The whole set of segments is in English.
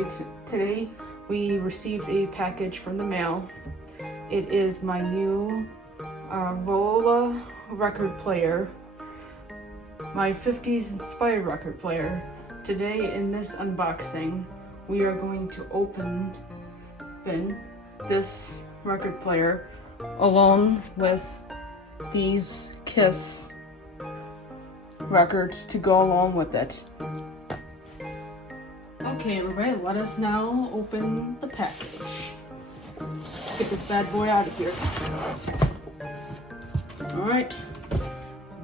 everybody. Today we received a package from the mail. It is my new Victrola record player, my 50s inspired record player. Today in this unboxing, we are going to open this record player along with these Kiss records to go along with it. Okay, everybody, let us now open the package. Get this bad boy out of here. Alright,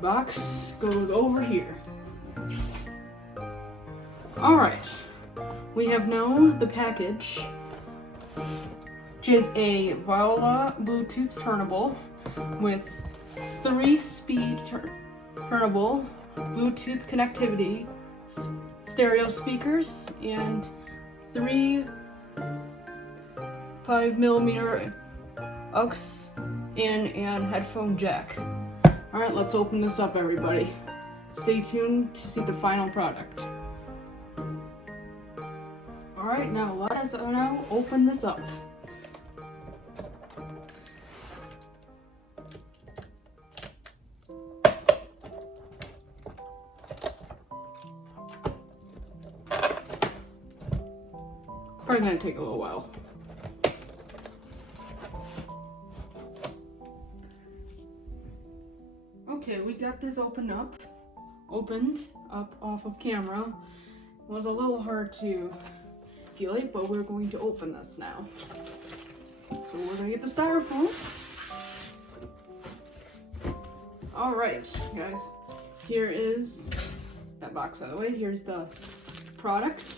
box goes over here. Alright, we have now the package, which is a Victrola Bluetooth turnable with 3-speed turnable Bluetooth connectivity, stereo speakers, and 3 5mm aux in and headphone jack. Alright, let's open this up, everybody. Stay tuned to see the final product. Alright, now let us now open this up. Probably gonna take a little while. Okay, we got this opened up off of camera. It was a little hard to feel it, but we're going to open this now. So we're gonna get the styrofoam. Alright, guys, here is that box out of the way. Here's the product,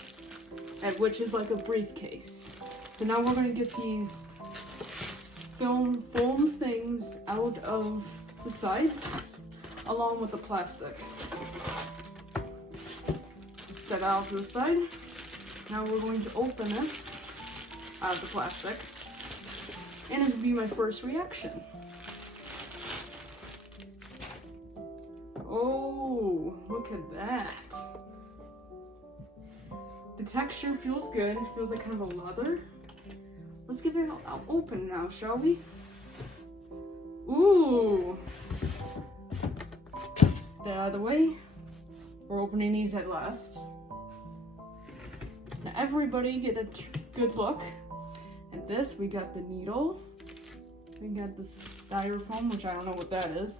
which is like a briefcase. So now we're going to get these foam things out of the sides along with the plastic. Set out to the side. Now we're going to open this out of the plastic, and it'll be my first reaction. Oh, look at that. The texture feels good. It feels like kind of a leather. Let's give it an open now, shall we? Ooh. That out of the way. We're opening these at last. Now everybody get a good look at this. We got the needle. We got the styrofoam, which I don't know what that is.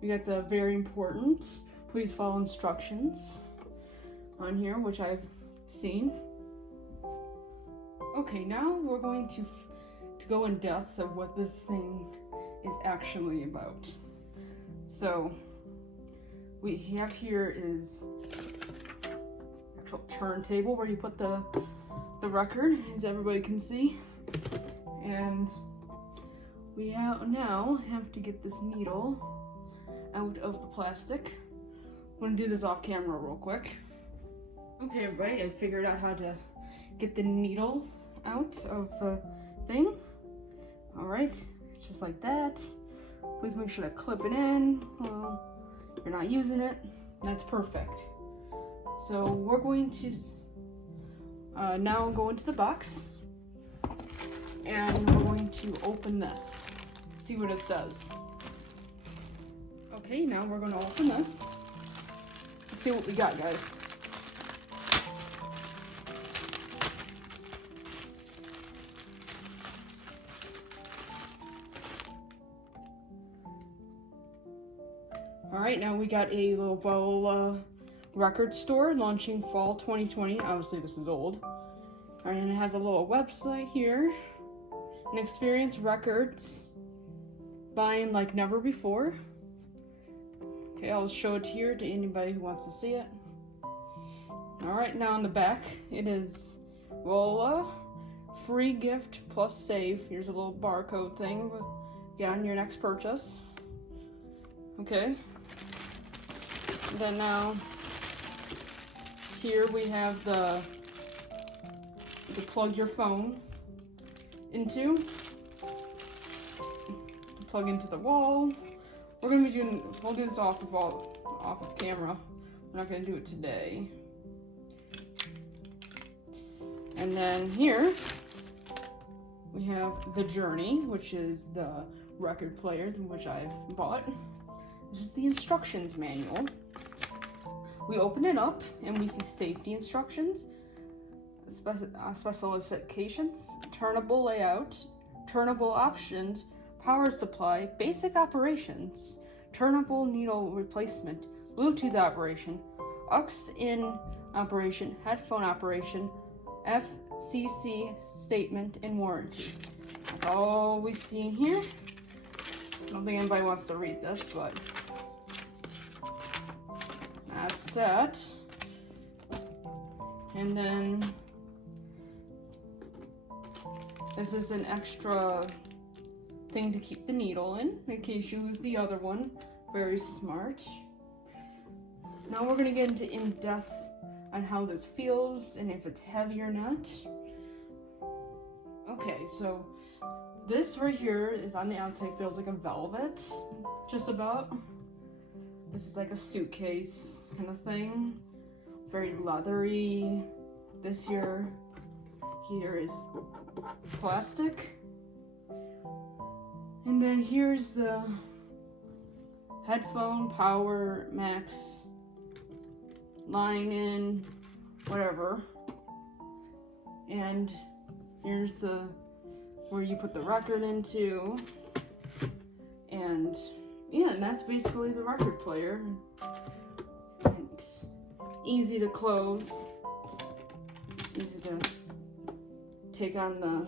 We got the very important, please follow instructions on here, which I've seen. Okay, now we're going to go in depth of what this thing is actually about. So we have here is actual turntable where you put the record, as everybody can see, and we now have to get this needle out of the plastic. I'm gonna do this off camera real quick. Okay, everybody, I figured out how to get the needle out of the thing. Alright, just like that. Please make sure to clip it in. Well, you're not using it. That's perfect. So we're going to now go into the box, and we're going to open this. See what it says. Okay, now we're going to open this. Let's see what we got, guys. Alright, now we got a little Victrola record store launching fall 2020. Obviously this is old. Alright, and it has a little website here. And experience records buying like never before. Okay, I'll show it here to anybody who wants to see it. Alright, now on the back, it is Victrola free gift plus save. Here's a little barcode thing to get on your next purchase. Okay. And then now, here we have the to plug your phone into. Plug into the wall. We're gonna be doing, we'll do this off of camera. We're not gonna do it today. And then here we have The Journey, which is the record player which I've bought. This is the instructions manual. We open it up and we see safety instructions, specifications, turnable layout, turnable options, power supply, basic operations, turnable needle replacement, Bluetooth operation, aux-in operation, headphone operation, FCC statement, and warranty. That's all we see in here. I don't think anybody wants to read this, but that's that. And then this is an extra thing to keep the needle in case you lose the other one. Very smart. Now we're gonna get into in-depth on how this feels and if it's heavy or not. Okay, so this right here is on the outside, feels like a velvet, just about. This is like a suitcase kind of thing, very leathery. This here is plastic. And then here's the headphone, power, max, line in, whatever. And here's the where you put the record into. And yeah, and that's basically the record player. It's easy to close, easy to take on the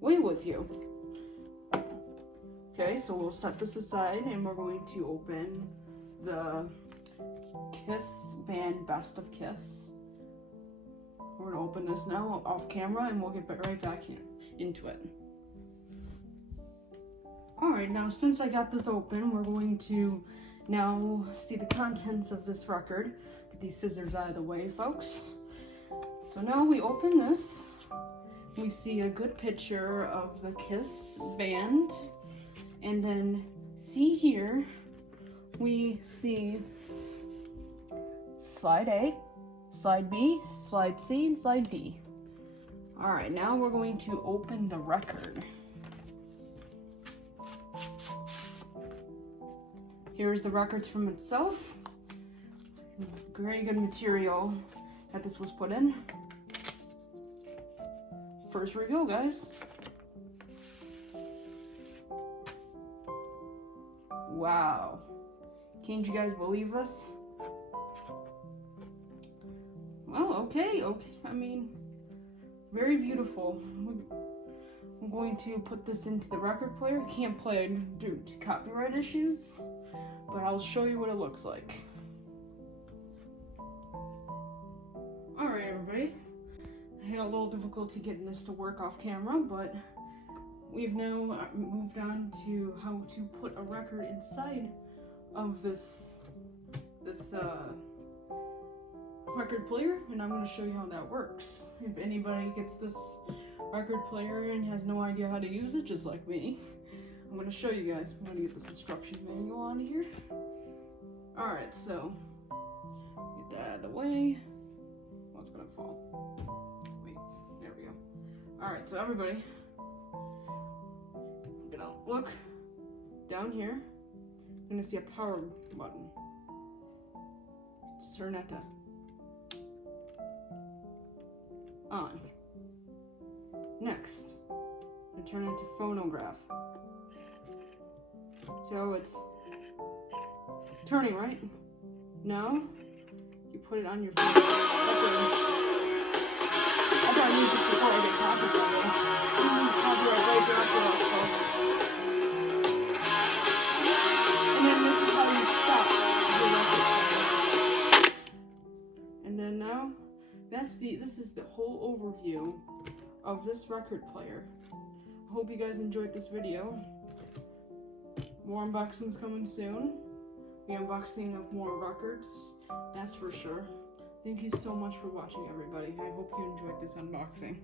way with you. Okay, so we'll set this aside and we're going to open the Kiss band Best of Kiss. We're gonna open this now off camera and we'll get right back into it. Alright, now since I got this open, we're going to now see the contents of this record. Get these scissors out of the way, folks. So now we open this. We see a good picture of the Kiss band. And then see here, we see slide A, slide B, slide C, and slide D. Alright, now we're going to open the record. Here's the records from itself. Very good material that this was put in. First review, guys. Wow. Can't you guys believe this? Well, okay. I mean, very beautiful. I'm going to put this into the record player. Can't play due to copyright issues, but I'll show you what it looks like. Alright, everybody. I had a little difficulty getting this to work off camera, but we've now moved on to how to put a record inside of this record player, and I'm going to show you how that works. If anybody gets this record player and has no idea how to use it, just like me, I'm going to show you guys. I'm going to get this instruction manual out of here. Alright, so get that out of the way. Oh, it's going to fall. Wait, there we go. Alright, so everybody, I'm gonna look down here. You're gonna see a power button. Just turn that to on. Next, and turn it to phonograph. So it's turning, right? Now you put it on your phone. I thought I used this before I get copyrighted. Please copyright right there after us, folks. And then this is how you stop the record player. And then now, this is the whole overview of this record player. I hope you guys enjoyed this video. More unboxings coming soon. The unboxing of more records, that's for sure. Thank you so much for watching, everybody. I hope you enjoyed this unboxing.